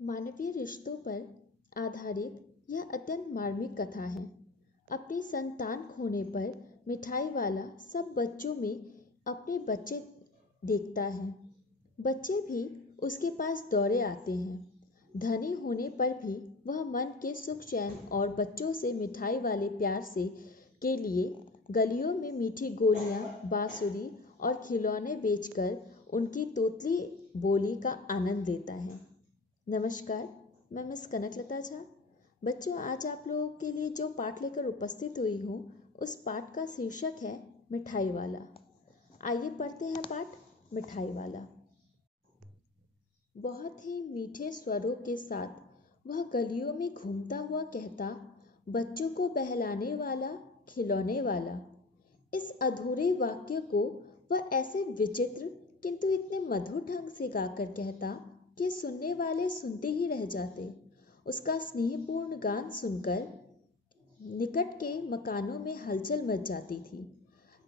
मानवीय रिश्तों पर आधारित यह अत्यंत मार्मिक कथा है। अपनी संतान खोने पर मिठाई वाला सब बच्चों में अपने बच्चे देखता है। बच्चे भी उसके पास दौड़े आते हैं। धनी होने पर भी वह मन के सुख चैन और बच्चों से मिठाई वाले प्यार से के लिए गलियों में मीठी गोलियां, बांसुरी और खिलौने बेचकर उनकी तोतली बोली का आनंद लेता है। नमस्कार, मैं मिस कनकलता झा। बच्चों, आज आप लोगों के लिए जो पाठ लेकर उपस्थित हुई हूँ उस पाठ का शीर्षक है मिठाई वाला। आइए पढ़ते हैं पाठ मिठाई वाला। बहुत ही मीठे स्वरों के साथ वह गलियों में घूमता हुआ कहता, बच्चों को बहलाने वाला, खिलौने वाला। इस अधूरे वाक्य को वह ऐसे विचित्र किंतु इतने मधुर ढंग से गाकर कहता कि सुनने वाले सुनते ही रह जाते। उसका स्नेहपूर्ण गान सुनकर निकट के मकानों में हलचल मच जाती थी।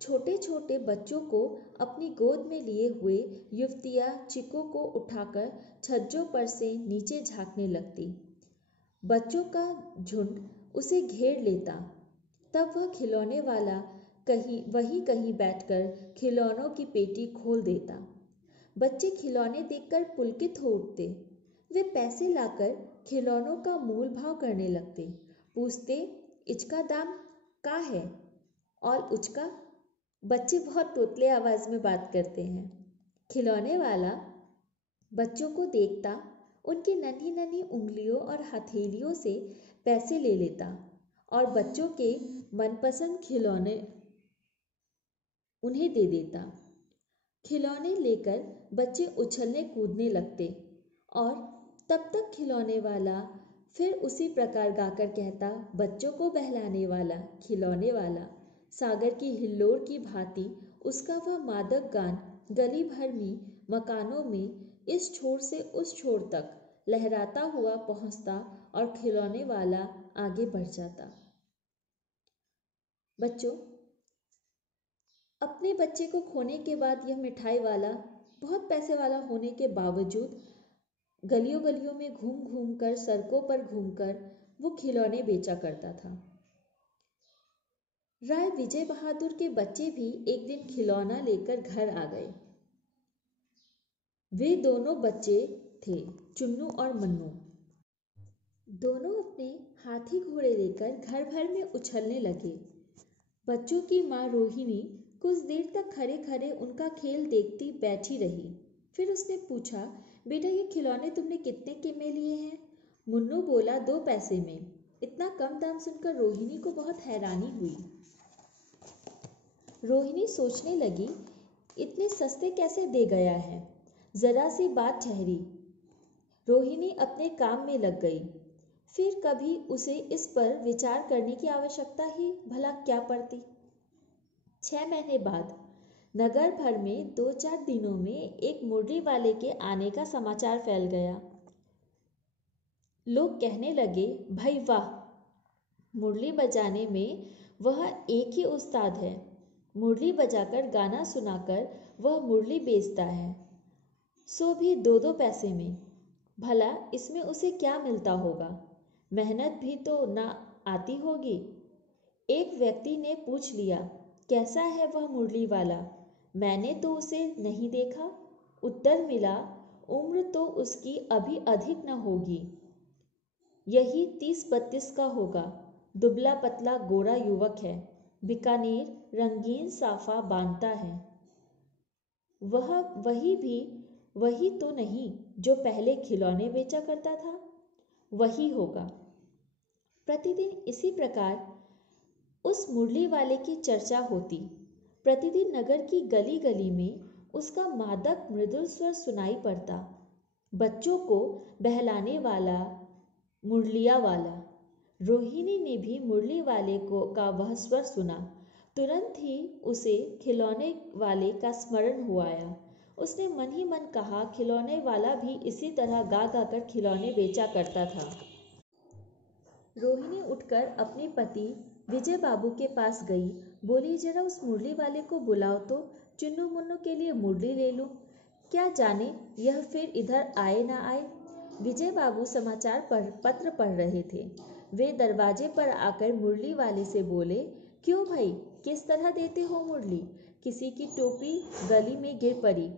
छोटे छोटे बच्चों को अपनी गोद में लिए हुए युवतियां चिकों को उठाकर छज्जों पर से नीचे झांकने लगती। बच्चों का झुंड उसे घेर लेता। तब वह खिलौने वाला कहीं बैठकर खिलौनों की पेटी खोल देता। बच्चे खिलौने देखकर पुलकित हो उठते। वे पैसे लाकर खिलौनों का मोल भाव करने लगते। पूछते, इचका दाम का है और उचका। बच्चे बहुत तोतले आवाज में बात करते हैं। खिलौने वाला बच्चों को देखता, उनकी नन्ही नन्ही उंगलियों और हथेलियों से पैसे ले लेता और बच्चों के मनपसंद खिलौने उन्हें दे देता। खिलौने लेकर बच्चे उछलने कूदने लगते और तब तक खिलौने वाला फिर उसी प्रकार गाकर कहता, बच्चों को बहलाने वाला, खिलौने वाला। सागर की हिल्लोर की भांति उसका वह मादक गान गली भर में मकानों में इस छोर से उस छोर तक लहराता हुआ पहुंचता और खिलौने वाला आगे बढ़ जाता। बच्चों, अपने बच्चे को खोने के बाद यह मिठाई वाला बहुत पैसे वाला होने के बावजूद गलियों गलियों में घूम घूम कर, सड़कों पर घूमकर वो खिलौने बेचा करता था। राय विजय बहादुर के बच्चे भी एक दिन खिलौना लेकर घर आ गए। वे दोनों बच्चे थे चुन्नू और मन्नू। दोनों अपने हाथी घोड़े लेकर घर भर में उछलने लगे। बच्चों की माँ रोहिणी कुछ देर तक खड़े खड़े उनका खेल देखती बैठी रही। फिर उसने पूछा, बेटा ये खिलौने तुमने कितने के में लिए हैं? मुन्नू बोला, 2 पैसे में। इतना कम दाम सुनकर रोहिणी को बहुत हैरानी हुई। रोहिणी सोचने लगी, इतने सस्ते कैसे दे गया है। जरा सी बात ठहरी। रोहिणी अपने काम में लग गई। फिर कभी उसे इस पर विचार करने की आवश्यकता ही भला क्या पड़ती। 6 महीने बाद नगर भर में 2-4 दिनों में एक मुरली वाले के आने का समाचार फैल गया। लोग कहने लगे, भाई वाह, मुरली बजाने में वह एक ही उस्ताद है। मुरली बजाकर गाना सुनाकर वह मुरली बेचता है, सो भी 2-2 पैसे में। भला इसमें उसे क्या मिलता होगा? मेहनत भी तो ना आती होगी। एक व्यक्ति ने पूछ लिया, कैसा है वह मुरली वाला? मैंने तो उसे नहीं देखा। उत्तर मिला, उम्र तो उसकी अभी अधिक न होगी, यही 30-32 का होगा। दुबला पतला गोरा युवक है। बीकानेर रंगीन साफा बांधता है। वह वही तो नहीं जो पहले खिलौने बेचा करता था? वही होगा। प्रतिदिन इसी प्रकार उस मुरली वाले की चर्चा होती। प्रतिदिन नगर की गली गली में उसका मादक मृदुल स्वर सुनाई पड़ता, बच्चों को बहलाने वाला, मुरलिया वाला। रोहिणी ने भी मुरली वाले का वह स्वर सुना। तुरंत ही उसे खिलौने वाले का स्मरण हो आया। उसने मन ही मन कहा, खिलौने वाला भी इसी तरह गा गा कर खिलौने बेचा करता था। रोहिणी उठकर अपने पति विजय बाबू के पास गई। बोली, जरा उस मुरली वाले को बुलाओ तो, चुन्नू मुन्नू के लिए मुरली ले लूं। क्या जाने यह फिर इधर आए ना आए। विजय बाबू पत्र पढ़ रहे थे। वे दरवाजे पर आकर मुरली वाले से बोले, क्यों भाई, किस तरह देते हो मुरली? किसी की टोपी गली में गिर पड़ी,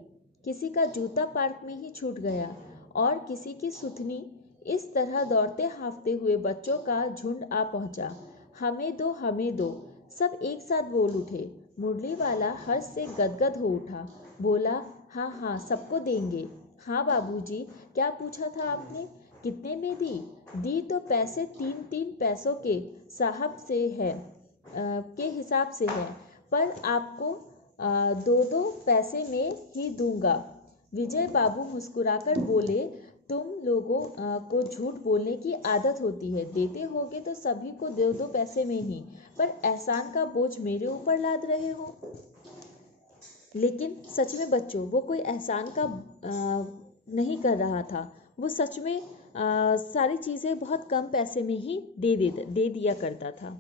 किसी का जूता पार्क में ही छूट गया और किसी की सुथनी। इस तरह दौड़ते हाँफते हुए बच्चों का झुंड आ पहुंचा। हमें दो, हमें दो, सब एक साथ बोल उठे। मुरली वाला हर्ष से गदगद हो उठा, बोला, हाँ हाँ, सबको देंगे। हाँ बाबूजी, क्या पूछा था आपने? कितने में दी? दी तो पैसे 3-3 पैसों के साहब से है, के हिसाब से है, पर आपको 2-2 पैसे में ही दूंगा। विजय बाबू मुस्कुराकर बोले, तुम लोगों को झूठ बोलने की आदत होती है। देते होगे तो सभी को 2-2 पैसे में ही, पर एहसान का बोझ मेरे ऊपर लाद रहे हो। लेकिन सच में बच्चों, वो कोई एहसान का नहीं कर रहा था। वो सच में सारी चीज़ें बहुत कम पैसे में ही दे दिया करता था।